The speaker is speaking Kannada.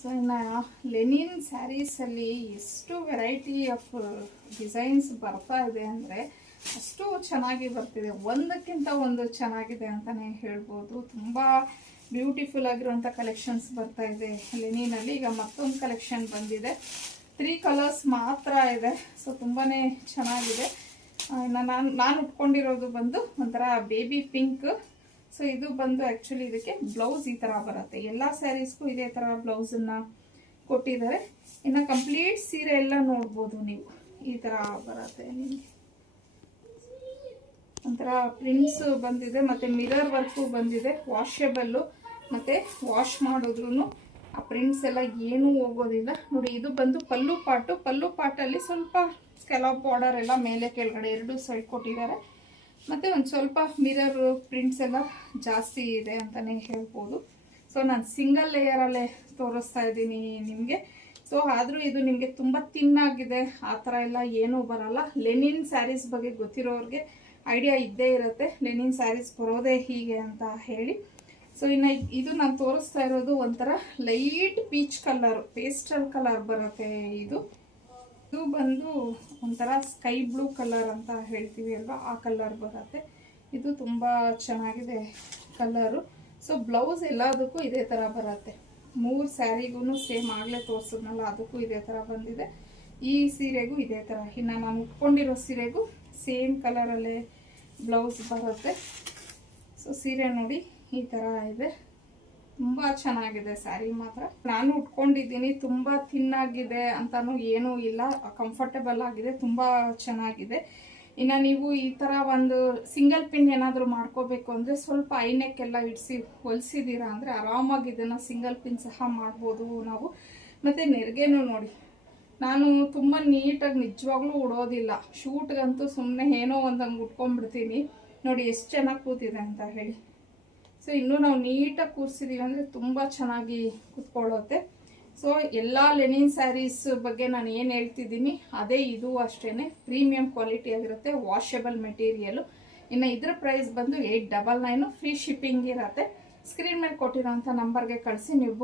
ಸೊ ಇನ್ನು ಲೆನಿನ್ ಸ್ಯಾರೀಸಲ್ಲಿ ಎಷ್ಟು ವೆರೈಟಿ ಆಫ್ ಡಿಸೈನ್ಸ್ ಬರ್ತಾ ಇದೆ ಅಂದರೆ ಅಷ್ಟು ಚೆನ್ನಾಗಿ ಬರ್ತಿದೆ, ಒಂದಕ್ಕಿಂತ ಒಂದು ಚೆನ್ನಾಗಿದೆ ಅಂತಲೇ ಹೇಳ್ಬೋದು. ತುಂಬ ಬ್ಯೂಟಿಫುಲ್ ಆಗಿರುವಂಥ ಕಲೆಕ್ಷನ್ಸ್ ಬರ್ತಾ ಇದೆ ಲೆನಿನಲ್ಲಿ. ಈಗ ಮತ್ತೊಂದು ಕಲೆಕ್ಷನ್ ಬಂದಿದೆ, 3 ಕಲರ್ಸ್ ಮಾತ್ರ ಇದೆ. ಸೊ ತುಂಬಾ ಚೆನ್ನಾಗಿದೆ. ನಾನು ಉಟ್ಕೊಂಡಿರೋದು ಬಂದು ಒಂಥರ ಬೇಬಿ ಪಿಂಕ್. ಸೊ ಇದು ಬಂದು ಆ್ಯಕ್ಚುಲಿ ಇದಕ್ಕೆ ಬ್ಲೌಸ್ ಈ ಥರ ಬರುತ್ತೆ. ಎಲ್ಲ ಸ್ಯಾರೀಸ್ಗೂ ಇದೇ ಥರ ಬ್ಲೌಸನ್ನು ಕೊಟ್ಟಿದ್ದಾರೆ. ಇನ್ನು ಕಂಪ್ಲೀಟ್ ಸೀರೆ ಎಲ್ಲ ನೋಡ್ಬೋದು ನೀವು, ಈ ಥರ ಬರುತ್ತೆ ನಿಮಗೆ. ಒಂಥರ ಪ್ರಿಂಟ್ಸ್ ಬಂದಿದೆ ಮತ್ತು ಮಿರರ್ ವರ್ಕು ಬಂದಿದೆ, ವಾಷೆಬಲ್ಲು. ಮತ್ತು ವಾಶ್ ಮಾಡಿದ್ರೂ ಆ ಪ್ರಿಂಟ್ಸ್ ಎಲ್ಲ ಏನೂ ಹೋಗೋದಿಲ್ಲ. ನೋಡಿ, ಇದು ಬಂದು ಪಲ್ಲು ಪಾಟಲ್ಲಿ ಸ್ವಲ್ಪ ಸ್ಕೆಲಾಪ್ ಬಾರ್ಡರ್ ಎಲ್ಲ ಮೇಲೆ ಕೆಳಗಡೆ 2 ಸೈಡ್ ಕೊಟ್ಟಿದ್ದಾರೆ. ಮತ್ತು ಒಂದು ಸ್ವಲ್ಪ ಮಿರರ್ ಪ್ರಿಂಟ್ಸ್ ಎಲ್ಲ ಜಾಸ್ತಿ ಇದೆ ಅಂತಲೇ ಹೇಳ್ಬೋದು. ಸೊ ನಾನು ಸಿಂಗಲ್ ಲೇಯರಲ್ಲೇ ತೋರಿಸ್ತಾ ಇದ್ದೀನಿ ನಿಮಗೆ. ಸೊ ಆದರೂ ಇದು ನಿಮಗೆ ತುಂಬ ತಿನ್ನಾಗಿದೆ, ಆ ಥರ ಎಲ್ಲ ಏನೂ ಬರಲ್ಲ. ಲೆನಿನ್ ಸ್ಯಾರೀಸ್ ಬಗ್ಗೆ ಗೊತ್ತಿರೋರಿಗೆ ಐಡಿಯಾ ಇದ್ದೇ ಇರುತ್ತೆ, ಲೆನಿನ್ ಸ್ಯಾರೀಸ್ ಬರೋದೇ ಹೀಗೆ ಅಂತ ಹೇಳಿ. ಸೊ ಇನ್ನು ಇದು ನಾನು ತೋರಿಸ್ತಾ ಇರೋದು ಒಂಥರ light peach colour, pastel colour ಬರುತ್ತೆ. ಇದು ಬಂದು ಒಂಥರ ಸ್ಕೈ ಬ್ಲೂ ಕಲರ್ ಅಂತ ಹೇಳ್ತೀವಿ ಅಲ್ವಾ, ಆ ಕಲರ್ ಬರುತ್ತೆ. ಇದು ತುಂಬ ಚೆನ್ನಾಗಿದೆ ಕಲರು. ಸೊ ಬ್ಲೌಸ್ ಎಲ್ಲದಕ್ಕೂ ಇದೇ ಥರ ಬರುತ್ತೆ. 3 ಸ್ಯಾರಿಗೂ ಸೇಮ್ ಆಗಲೇ ತೋರಿಸಿದ್ನಲ್ಲ, ಅದಕ್ಕೂ ಇದೇ ಥರ ಬಂದಿದೆ. ಈ ಸೀರೆಗೂ ಇದೇ ಥರ. ಇನ್ನು ನಾನು ಉಟ್ಕೊಂಡಿರೋ ಸೀರೆಗೂ ಸೇಮ್ ಕಲರಲ್ಲೇ ಬ್ಲೌಸ್ ಬರುತ್ತೆ. ಸೊ ಸೀರೆ ನೋಡಿ ಈ ಥರ ಇದೆ, ತುಂಬ ಚೆನ್ನಾಗಿದೆ ಸ್ಯಾರಿ ಮಾತ್ರ. ನಾನು ಉಟ್ಕೊಂಡಿದ್ದೀನಿ, ತುಂಬ ಥಿನ್ನಾಗಿದೆ ಅಂತಲೂ ಏನೂ ಇಲ್ಲ, ಕಂಫರ್ಟಬಲ್ ಆಗಿದೆ, ತುಂಬ ಚೆನ್ನಾಗಿದೆ. ಇನ್ನು ನೀವು ಈ ಥರ ಒಂದು ಸಿಂಗಲ್ ಪಿನ್ ಏನಾದರೂ ಮಾಡ್ಕೋಬೇಕು ಅಂದರೆ ಸ್ವಲ್ಪ ಐನೆಕ್ಕೆಲ್ಲ ಇಡಿಸಿ ಹೊಲಿಸಿದ್ದೀರಾ ಅಂದರೆ ಆರಾಮಾಗಿ ಇದನ್ನು ಸಿಂಗಲ್ ಪಿನ್ ಸಹ ಮಾಡ್ಬೋದು ನಾವು. ಮತ್ತು ನೆರಿಗೆನೂ ನೋಡಿ, ನಾನು ತುಂಬ ನೀಟಾಗಿ ನಿಜವಾಗ್ಲೂ ಉಡೋದಿಲ್ಲ, ಶೂಟ್ಗಂತೂ ಸುಮ್ಮನೆ ಏನೋ ಒಂದಂಗೆ ಉಟ್ಕೊಂಡ್ಬಿಡ್ತೀನಿ. ನೋಡಿ ಎಷ್ಟು ಚೆನ್ನಾಗಿ ಕೂತಿದೆ ಅಂತ ಹೇಳಿ. ಸೊ ಇನ್ನೂ ನಾವು ನೀಟಾಗಿ ಕೂರಿಸಿದ್ದೀವಿ ಅಂದರೆ ತುಂಬ ಚೆನ್ನಾಗಿ ಕೂತ್ಕೊಳ್ಳುತ್ತೆ. ಸೊ ಎಲ್ಲ ಲೆನಿನ್ ಸ್ಯಾರೀಸ್ ಬಗ್ಗೆ ನಾನು ಏನು ಹೇಳ್ತಿದ್ದೀನಿ ಅದೇ ಇದು ಅಷ್ಟೇ, ಪ್ರೀಮಿಯಂ ಕ್ವಾಲಿಟಿ ಆಗಿರುತ್ತೆ, ವಾಷೆಬಲ್ ಮೆಟೀರಿಯಲು. ಇನ್ನು ಇದರ ಪ್ರೈಸ್ ಬಂದು 899, ಫ್ರೀ ಶಿಪ್ಪಿಂಗ್ ಇರುತ್ತೆ. ಸ್ಕ್ರೀನ್ ಮೇಲೆ ಕೊಟ್ಟಿರೋಂಥ ನಂಬರ್ಗೆ ಕಳಿಸಿ ನೀವು